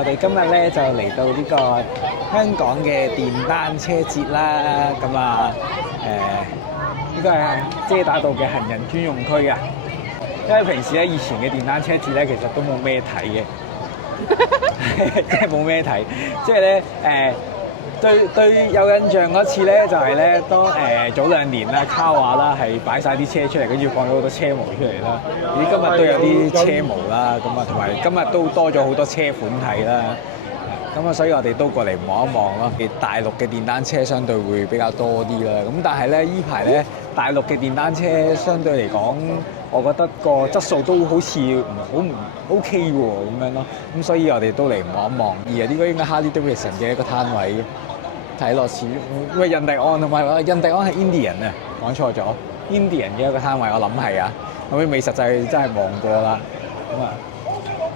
我哋今日咧就嚟到呢個香港嘅電單車節啦。咁啊，呢個係遮打道嘅行人專用區啊。因為平時咧以前嘅電單車節咧，其實都冇咩睇嘅，即係冇咩睇。即係咧對有印象嗰次咧，就係咧當早2年啦，卡瓦啦係擺晒啲車出嚟，跟住放咗好多車模出嚟啦。咦，今日都有啲車模啦，咁啊同埋今日都多咗好多車款睇啦。咁啊，所以我哋都過嚟望一望咯。大陸嘅電單車相對會比較多啲啦。咁但係咧，依排咧大陸嘅電單車相對嚟講，我覺得個質素都好似唔 OK 喎咁樣咯。咁所以我哋都嚟望一望。而呢個應該 Harley Davidson 嘅一個攤位，睇落似因為印第安同埋印第安係 Indian 啊，講錯咗 Indian 嘅一個攤位，我諗係啊。咁未實際真係望過啦。咁啊〜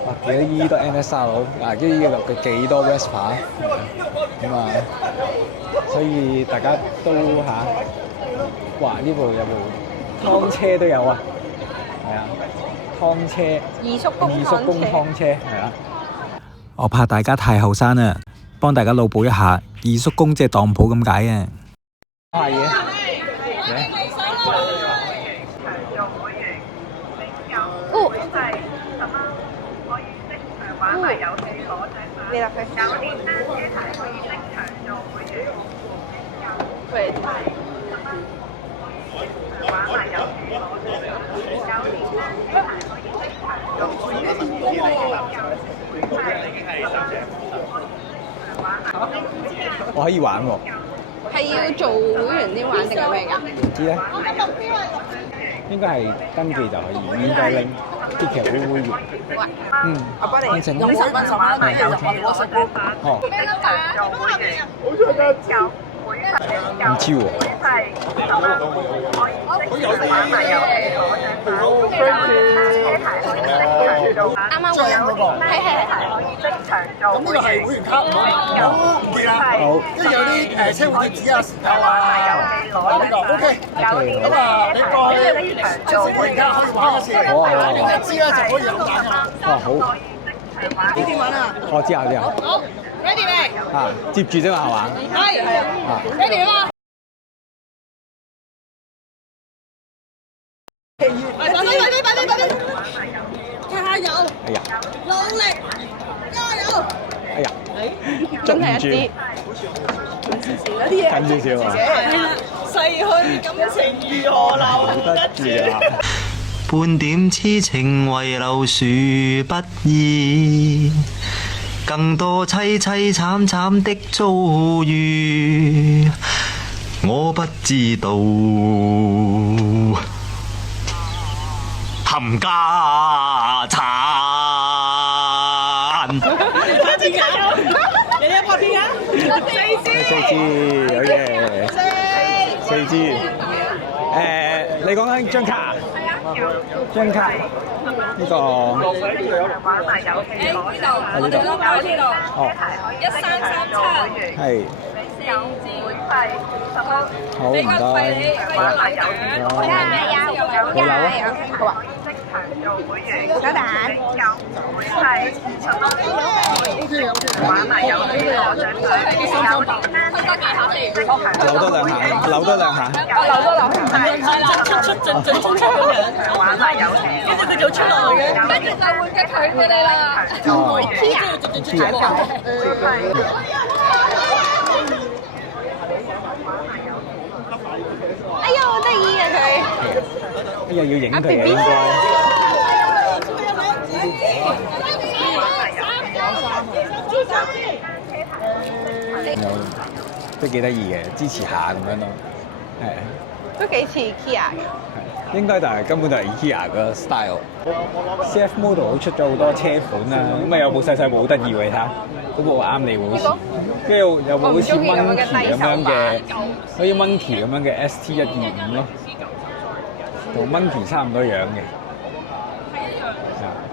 哇！幾多依多 NSR 佬啊，跟住依度幾多 Vespa 咁啊，所以大家都嚇，哇！呢部有部湯車都有啊，係啊，湯車二叔公湯車係啊。我怕大家太後生啊，幫大家腦補一下，二叔公即係當鋪咁解啊。下嘢，玩埋遊戲攞獎牌，有電單車牌可以即場做會員。對。玩埋遊戲攞獎牌，有電單車牌可以即場做會員。我可以玩喎。係要做會員先玩定係咩㗎？唔知咧。應該係登記就可以，應該拎啲其實會員。我幫你整。用10蚊10蚊買有錢攞10蚊。哦。咩number？做會員。唔知喎。玩埋遊戲攞獎牌。啱啱會員嗰個。係。咁呢個係會員卡唔記啦。好。跟住有啲車會貼紙啊、時間啊。OK。咁啊，你過去做會員卡可以玩一次。好啊。一支咧就可以有彈㗎啦。哦，好。你點玩啊？我知啊，知啊。好 ，ready 未？啊，接住啫嘛，係嘛？係。ready 啦。快啲！加油！哎呀！努力！加油！哎呀！捉唔住。緊少少啊！係啦，逝去感情如何留得住啊？半點痴情遺留殊不易，更多凄凄慘慘的遭遇，我不知道。冚家鏟。拍片㗎，你有拍片㗎？4支，好嘢，4支。你講緊張卡？張卡呢個。玩埋遊戲呢度。哦。1337。係。有會費10蚊。好，唔該。玩埋遊戲。有啊。好啊。做會員，有蛋，有會費10蚊。玩埋遊戲攞獎牌，有電單車牌，扭多兩下。扭多兩下。出進咁樣。玩埋遊戲，跟住佢就出來嘅，跟住就換嘅佢俾你啦。會 Kia。哎呀，好得意啊佢！哎呀，要影佢啊應該。都幾得意嘅，支持下咁樣咯，係。都幾似 Kia 嘅。應該就係根本就係 IKEA 個 style。CF Moto 出咗好多車款啦，咁啊有部細部好得意喎，你睇下，嗰部啱你喎好似。跟住有部好似 Monkey 咁樣嘅，好似 Monkey 咁樣嘅 ST125咯，同 Monkey 差唔多樣嘅。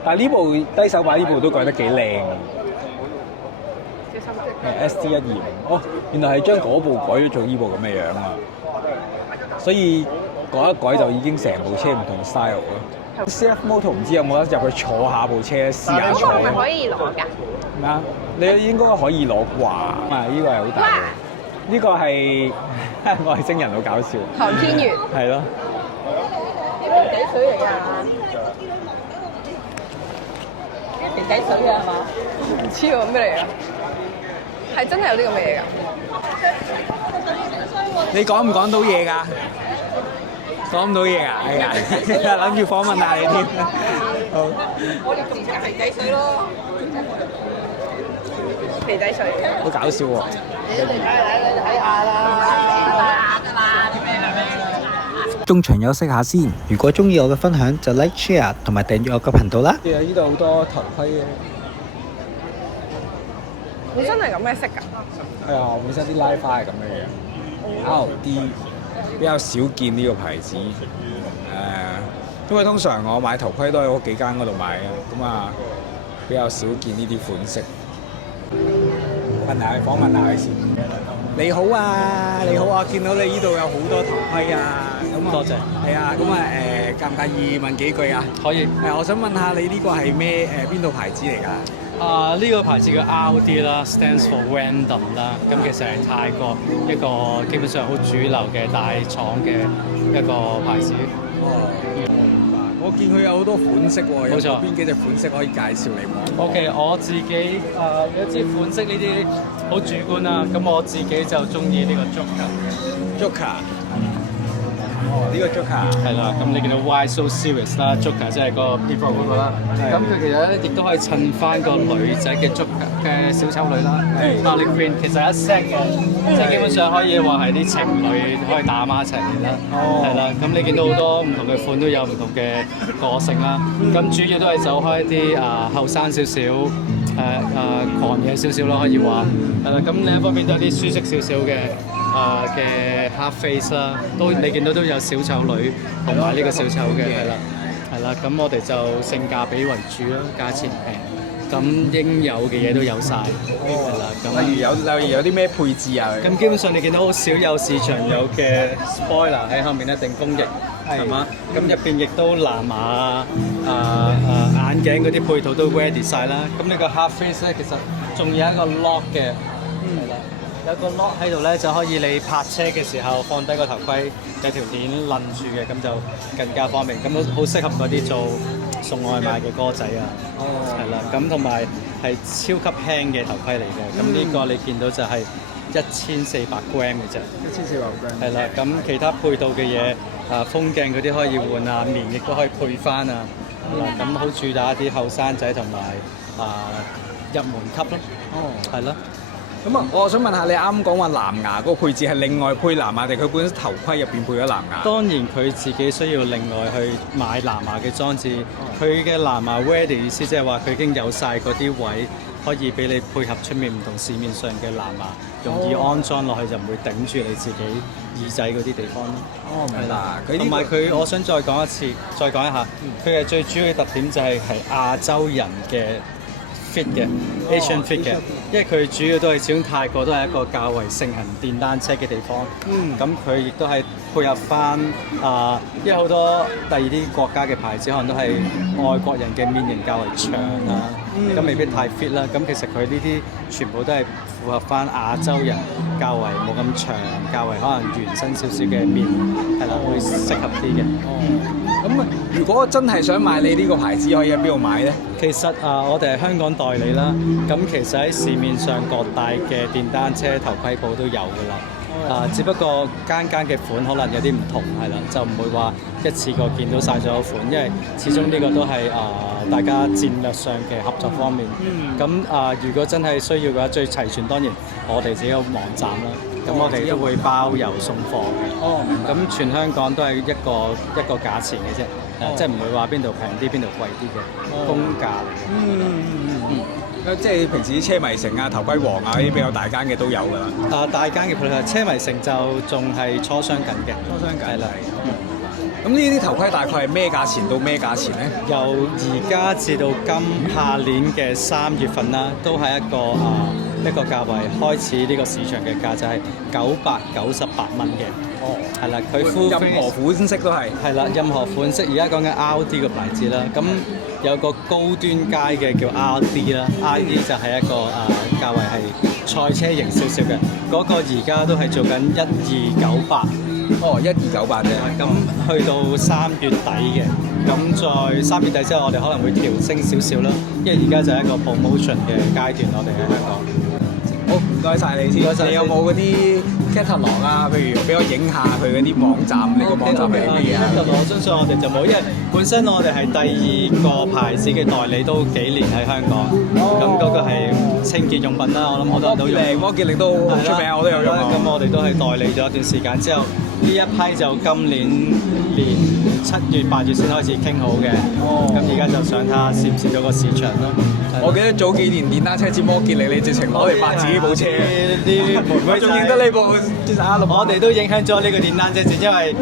但係呢部低手版呢部都改得幾靚。ST125，哦，原來係將嗰部改咗做呢部咁嘅樣啊！所以改一改就已經成部車唔同 style 咯。CF Moto 唔知有冇得入去坐下部車試下坐？嗰個係咪可以攞㗎？咩啊？你應該可以攞掛啊！呢個係好大嘅，呢個係外星人好搞笑。航天員係咯。肥仔水嚟啊！肥仔水啊，係嘛？唔知喎咩嚟㗎？係真係有呢個咩嘢㗎？你講唔講到嘢㗎？講唔到嘢啊！係啊，諗住訪問下你添。好。我哋仲係肥仔水咯，肥仔水。好搞笑喎！你睇下啦，得啦，啲咩啦咩？中場休息下先。如果中意我嘅分享，就 like、share 同埋訂閱我嘅頻道啦。呢度好多頭盔嘅。本身係咁嘅色㗎？係啊，本身啲拉花係咁嘅嘢。LD 比較少見呢個牌子。因為通常我買頭盔都喺嗰幾間嗰度買嘅，咁啊比較少見呢啲款式。訪問下佢先。你好啊，你好啊，見到你呢度有好多頭盔啊，咁多謝。係啊，咁啊介唔介意問幾句啊？可以。我想問下你呢個係咩邊度牌子嚟㗎？呢個牌子叫 RD 啦 ，stands for Random 啦。咁其實係泰國一個基本上好主流嘅大廠嘅一個牌子。我見佢有好多款式喎，冇錯。有邊幾隻款式可以介紹嚟望？OK， 我自己有支款式呢啲好主觀啦。咁我自己就中意呢個 Joker。呢個 Joker 係啦，咁你見到 Why So Serious 啦 ，Joker 即係個 Hero 嗰個啦。咁佢其實咧亦都可以襯翻個女仔嘅 Joker 嘅小丑女啦 ，Harley Quinn 其實一 set 嘅，即係基本上可以話係啲情侶可以打埋一齊嚟啦。係啦，咁你見到好多唔同嘅款都有唔同嘅個性啦。咁主要都係走開一啲後生少少狂野少少啦，可以話係啦。咁另一方面都有啲舒適少少嘅。嘅 half face 啦，都你見到都有小丑女同埋呢個小丑嘅，係啦，咁我哋就性價比為主啦，價錢平，咁應有嘅嘢都有晒，係啦，咁例如有啲咩配置啊？咁基本上你見到好少有市場有嘅 spoiler 喺後面咧，定風翼係嘛，咁入邊亦都藍牙眼鏡嗰啲配套都 ready 晒啦，咁呢個 half face 咧其實仲有一個 lock 嘅，係啦。有個 lock 喺度咧，就可以你泊車嘅時候放低個頭盔，有條鏈攆住嘅，咁就更加方便。咁好適合嗰啲做送外賣嘅哥仔啊，係啦。咁同埋係超級輕嘅頭盔嚟嘅。咁呢個你見到就係1400 gram 嘅啫。1400 gram。係啦。咁其他配套嘅嘢風鏡嗰啲可以換啊，面亦都可以配翻啊。咁好主打啲後生仔同埋入門級咯。係咯。咁啊，我想問下你啱講話藍牙嗰個配置係另外配藍牙定佢本身頭盔入邊配咗藍牙？當然佢自己需要另外去買藍牙嘅裝置。佢嘅藍牙 ready 意思即係話佢已經有晒嗰啲位可以俾你配合出面唔同市面上嘅藍牙，容易安裝落去就唔會頂住你自己耳仔嗰啲地方咯。明白。同埋佢，我想再講一下，佢嘅最主要嘅特點就係亞洲人嘅fit 嘅 Asian fit 嘅，因為佢主要都係始終泰國都係一個較為盛行電單車嘅地方。咁佢亦都係配合翻因為好多第二啲國家嘅牌子可能都係外國人嘅面型較為長啊，咁未必太 fit 啦。咁其實佢呢啲全部都係符合翻亞洲人較為冇咁長、較為可能圓身少少嘅面，係啦，會適合啲嘅。咁如果真係想買你呢個牌子，可以喺邊度買咧？其實我哋係香港代理啦，咁其實喺市面上各大嘅電單車頭盔鋪都有㗎啦。只不過間嘅款可能有啲唔同，係啦，就唔會話一次過見到晒所有款，因為始終呢個都係大家戰略上嘅合作方面。咁如果真係需要嘅話，最齊全當然我哋自己個網站啦。咁我哋都會包郵送貨嘅。咁全香港都係一個價錢嘅啫，即係唔會話邊度平啲邊度貴啲嘅，公價嚟嘅。即係平時啲車迷城啊、頭盔王啊呢啲比較大間嘅都有㗎啦。大間嘅配套車迷城就仲係磋商緊嘅。係啦。咁呢啲頭盔大概係咩價錢到咩價錢咧？由而家至到下年嘅3月份啦，都係一個價位開始呢個市場嘅價就係998蚊嘅。係啦，佢任何款式都係。係啦，任何款式。而家講緊 RD 嘅牌子啦，咁有個高端階嘅叫 RD 啦，RD 就係一個價位係賽車型少少嘅，嗰個而家都係做緊1298。哦，1298啫。咁去到3月底嘅，咁在3月底之後，我哋可能會調升少少啦，因為而家就係一個 promotion 嘅階段，我哋喺香港。好，唔該晒你先。你有冇嗰啲 catalog 啊？譬如俾我影下佢嗰啲網站，呢個網站係乜嘢啊？我相信我哋就冇，因為本身我哋係第2個牌子嘅代理都幾年喺香港，咁嗰個係清潔用品啦，我諗好多人都用。摩傑力都好出名，我都有用。咁我哋都係代理咗一段時間之後，呢一批就今年年7月8月先開始傾好嘅，咁而家就想睇下試唔試到個市場咯。我記得早幾年電單車節摩傑力，你直情攞嚟賣自己部車，我仲認得你部我哋都影響咗呢個電單車節，因為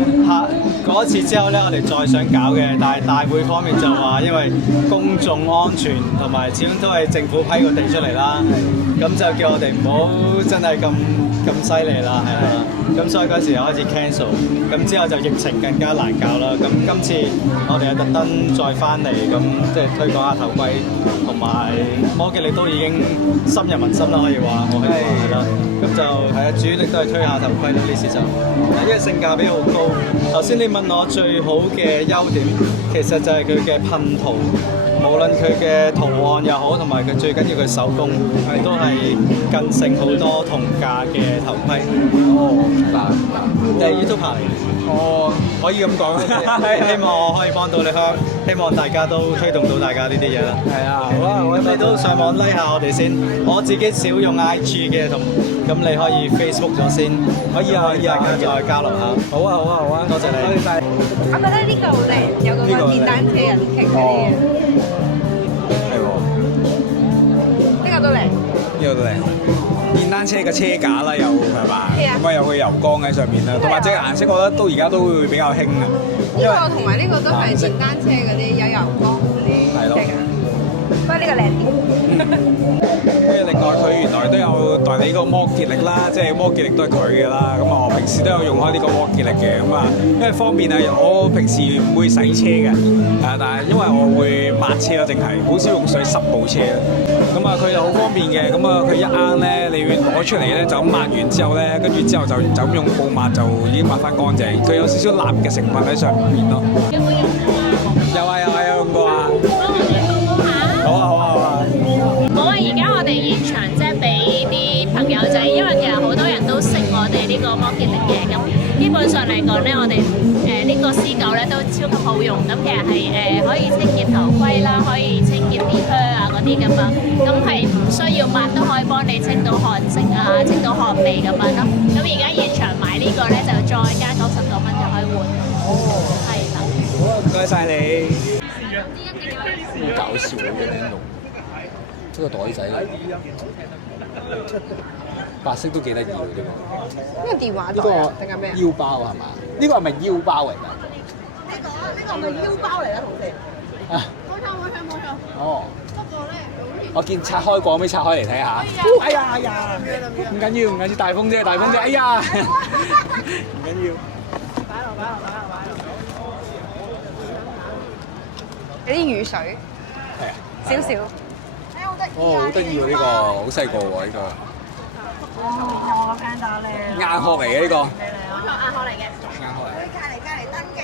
嗰次之後咧，我哋再想搞嘅，但係大會方面就話因為公眾安全同埋始終都係政府批個地出嚟啦，咁就叫我哋唔好真係咁犀利啦，係啦，咁所以嗰時又開始 cancel，咁之後就疫情更加難搞啦，咁今次我哋又特登再翻嚟，咁即係推廣下頭盔，同埋摩傑力都已經深入民心啦，可以話我係啦，咁就係啊，主力都係推下頭盔啦，呢時就因為性價比好高。頭先你問我最好嘅優點，其實就係佢嘅噴塗。無論佢嘅圖案又好，同埋佢最緊要佢手工，都係更勝好多同價嘅頭盔。哦，你係 YouTuber 嚟嘅。哦，可以咁講。希望我可以幫到你，希望大家都推動到大家呢啲嘢啦。係啊，好啊，咁你都上網 like 下我哋先。我自己少用 IG 嘅，咁你可以 Facebook 咗先。可以啊，大家再交流下。好啊，好啊，好啊，多謝你。多謝晒。我覺得呢個好靚，有嗰個電單車引擎嗰啲嘢。係喎，呢個都靚。呢個都靚。電單車嘅車架啦，有係嘛？咁啊有個油缸喺上面啦，同埋隻顏色，我覺得都而家都會比較興啊。呢個同埋呢個都係電單車嗰啲有油缸嗰啲車架，不過呢個靚啲。跟住另外佢原來都有代理個摩傑力啦，即係摩傑力都係佢嘅啦。咁啊，我平時都有用開呢個摩傑力嘅，咁啊，因為方便啊，我平時唔會洗車嘅，但係因為我會抹車咯，淨係好少用水濕部車。咁啊，佢就好方便嘅，咁啊，佢一啱咧，你攞出嚟咧就咁抹完之後咧，跟住之後就咁用布抹就已經抹翻乾淨。佢有少少蠟嘅成分喺上面咯。有冇用過？有啊有啊有用過啊！好啊好啊好啊！好啊！而家我哋現場即係俾啲朋友仔，因為其實好多人都識我哋呢個摩傑力嘅，咁基本上嚟講咧，我哋呢個 C9咧都超級好用，咁其實係可以清潔頭盔啦，可以清潔啲靴啊嗰啲咁樣，咁係唔需要抹都可以幫你清到汗漬啊，清到汗味咁樣咯。咁而家現場買呢個咧就再加90多蚊就可以換。哦，係啦。好啊，唔該晒你。好搞笑嘅呢度，呢個袋仔白色都幾得意喎呢個。呢個電話袋啊，定係咩啊？腰包係嘛？呢個係咪腰包嚟㗎？呢個係咪腰包嚟啊，同事？啊，冇錯。哦。不過咧，我見拆開過，可唔可以拆開嚟睇下？哎呀哎呀，唔緊要唔緊要，大風啫大風啫，哎呀，唔緊要。擺落。有啲雨水。係啊。少少。哦，好得意喎呢個，好細個喎呢個。我個 panda 咧。硬殼嚟嘅呢個。冇錯，硬殼嚟嘅。硬殼嚟。隔離登記。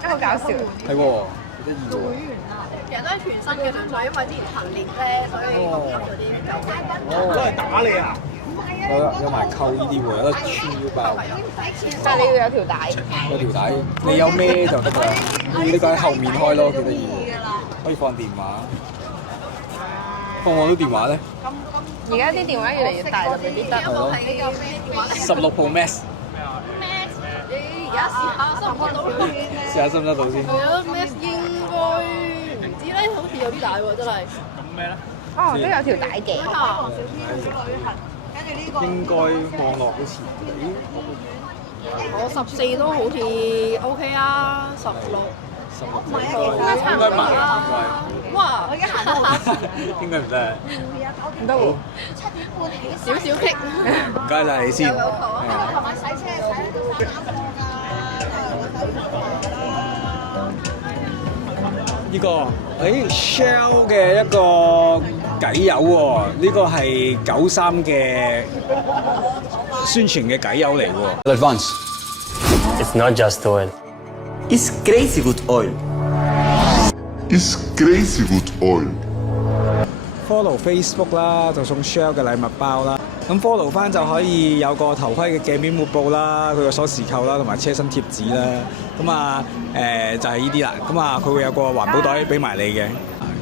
真係好搞笑。係喎，好得意喎。其實都係全新嘅，純粹因為之前陳列咧，所以咁入咗啲舊嘅。都係打你啊！有埋扣呢啲喎，有得穿腰包。但係你要有條帶。有條帶，你有孭就得㗎啦。呢個喺後面開咯，幾得意喎。可以放電話。放我啲電話咧？而家啲電話越嚟越大，就未必得。係咯。16 Pro Max。你而家試下收唔收到？試下收唔收到先。係啊，Max 應該唔知咧，好似有啲大喎，真係。咁咩咧？哦，都有條帶嘅。應該網絡好似。我14都好似 OK 啊，16。應該慢啊！哇！我而家行得好遲。應該唔得。唔得喎。少少棘。唔該晒你先。同埋洗車洗得都3個㗎。呢個Shell 嘅一個偈友喎，呢個係93嘅宣傳嘅偈友嚟喎。Advance. It's not just oil. It's crazy good oil. It's crazy good oil. Follow Facebook 啦，就送 Shell 嘅禮物包啦。咁 follow 翻就可以有個頭盔嘅鏡面抹布啦，佢個鎖匙扣啦，同埋車身貼紙啦。咁啊就係呢啲啦。咁啊佢會有個環保袋俾埋你嘅，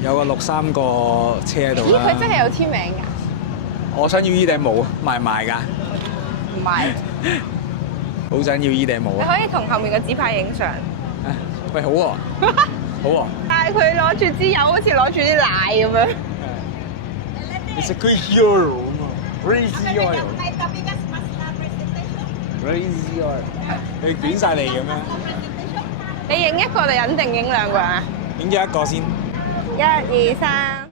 有個63個車喺度啦。咦？佢真係有簽名㗎？我想要呢頂帽，賣唔賣㗎？唔賣。好想要呢頂帽啊！你可以同後面個紙牌影相。喂，好喎，好喎。但係佢攞住支油，好似攞住啲奶咁樣。It's a crazy oil 啊嘛，crazy oil。crazy oil。你捲晒嚟嘅咩？你影一個就引定影兩個人啊？影咗一個先。1、2、3。